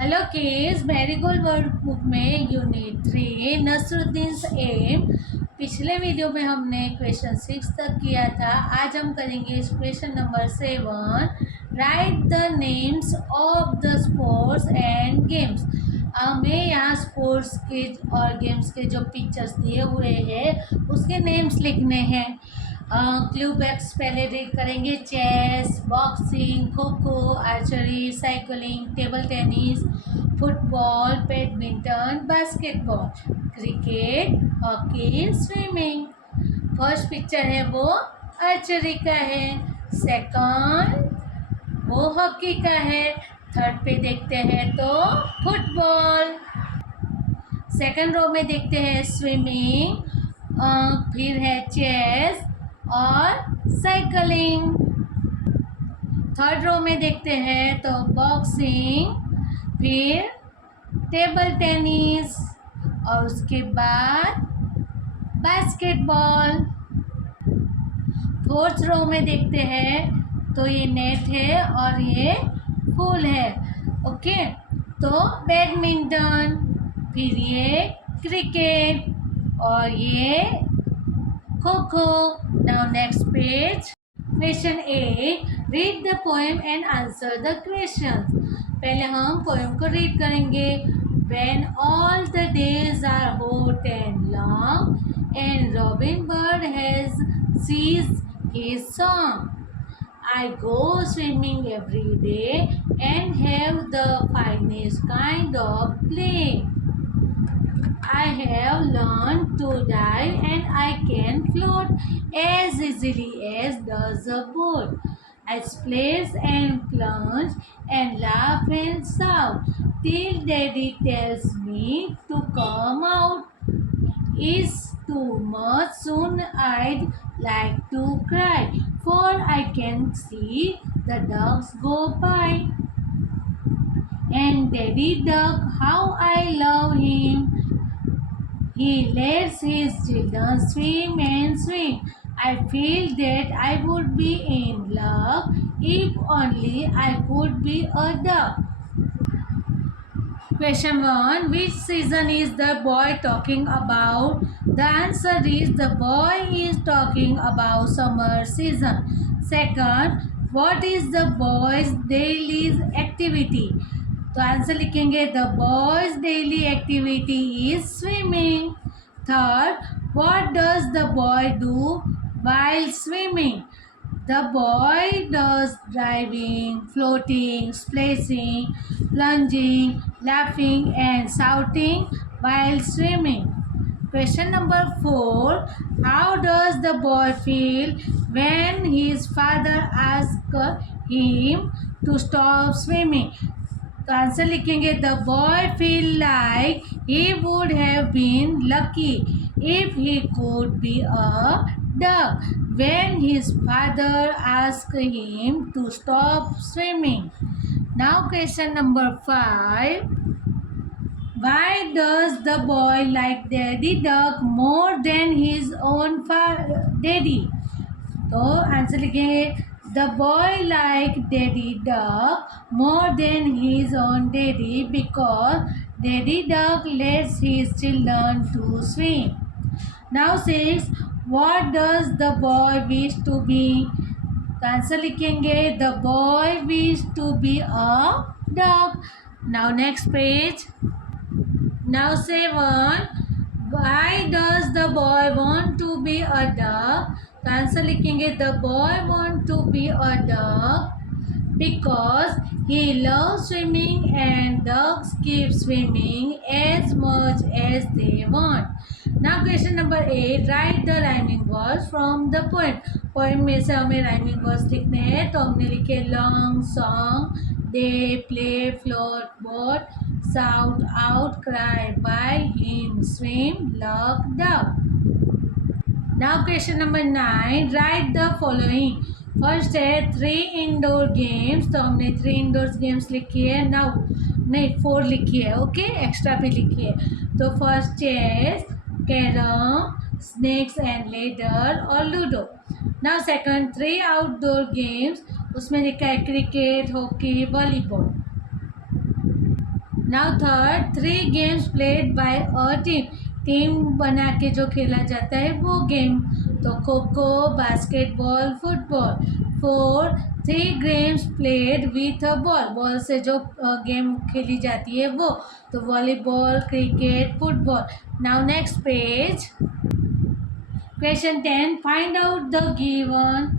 Hello kids, marigold word book में यूनिट 3 नसरुद्दीन एम। पिछले वीडियो में हमने क्वेश्चन 6 तक किया था। आज हम करेंगे question number 7। Right the names of the sports and games. हमें यहाँ स्पोर्ट्स के और गेम्स के जो पिक्चर्स दिए हुए हैं उसके नेम्स लिखने हैं। क्लू बैक्स पहले रीड करेंगे। Chess, boxing, kho kho, archery, cycling, table tennis, football, badminton, basketball, cricket, hockey, swimming. First picture है वो आर्चरी का है। सेकंड वो हॉकी का है। थर्ड पे देखते हैं तो फुटबॉल। सेकंड रो में देखते हैं स्विमिंग, फिर है चेस और साइकिलिंग। थर्ड रो में देखते हैं तो बॉक्सिंग, फिर टेबल टेनिस और उसके बाद बास्केटबॉल। फोर्थ रो में देखते हैं तो ये नेट है और ये फूल है। ओके, तो बैडमिंटन, फिर ये क्रिकेट और ये खो kho. Now next page. Question 8, read the poem and answer the question. पहले हम पोएम को रीड करेंगे। When all the days are hot and long and robin bird has ceased his song, I go swimming every day and have the finest kind of play. I have learned to dive and I can float as easily as does a boat. I splash and plunge and laugh and shout till daddy tells me to come out. Is too much, soon I'd like to cry, for I can see the ducks go by. And Daddy Duck, how I love him. He lets his children swim and swim. I feel that I would be in love if only I could be a duck. Question 1. Which season is the boy talking about? The answer is the boy is talking about summer season. Second, what is the boy's daily activity? तो answer लिखेंगे the boys daily activity is swimming. Third, what does the boy do while swimming? The boy does diving, floating, splashing, plunging, laughing and shouting while swimming. Question number 4. How does the boy feel when his father asks him to stop swimming? तो answer लिखेंगे the boy feel like he would have been lucky if he could be a duck when his father ask him to stop swimming. Now question number 5. Why does the boy like Daddy Duck more than his own daddy? तो answer लिखेंगे the boy like daddy duck more than his own daddy because daddy duck lets his children to swim. Now 6. What does the boy wish to be? तो answer लिखेंगे the boy wish to be a duck. Now next page. Now 7. Why does the boy want to be a duck? तो answer लिखेंगे the boy want to be a duck because he love swimming and ducks keep swimming as much as they want. Now question number 8. Write the rhyming words from the poem. Poem में से हमें rhyming words लिखने हैं, तो हमने लिखे long, song, day, play, float, boat, shout out, cry, by him, swim, love, duck. Now question number 9. Write the following. First है 3 indoor games, तो हमने 3 इंडोर गेम्स लिखी है। नाउ नहीं 4 लिखी है, ओके, एक्स्ट्रा भी लिखी है। तो first chess, carrom, snakes and ladder और ludo. Now second 3 outdoor games, उसमें लिखा है cricket, hockey, volleyball. Now third, 3 games played by a team बना के जो खेला जाता है वो गेम, तो खो kho, basketball, football. 4, 3 games played with a ball से जो गेम खेली जाती है वो, तो volleyball, cricket, football. Now next page, question 10, find out the given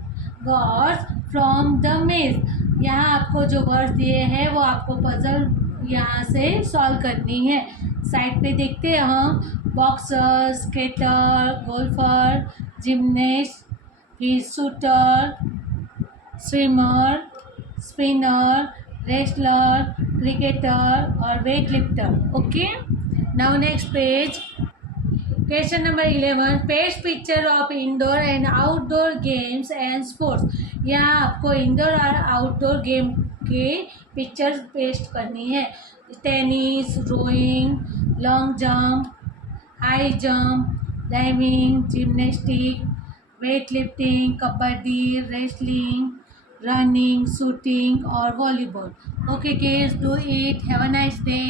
words from the मेज। यहाँ आपको जो वर्ड्स दिए हैं वो आपको पजल यहाँ से सॉल्व करनी है। साइड पे देखते हैं हम, बॉक्सर, स्केटर, गोल्फर, जिमनेस्ट, फिर shooter, swimmer, spinner, wrestler, cricketer और weight lifter. Okay, now next page, question number 11, paste picture of indoor and outdoor games and sports. यहाँ आपको इंडोर और आउटडोर गेम के पिक्चर्स पेस्ट करनी है। Tennis, rowing, long jump, high jump, diving, gymnastic, weight lifting, kabaddi, wrestling, running, shooting और volleyball. Okay kids, do it, have a nice day.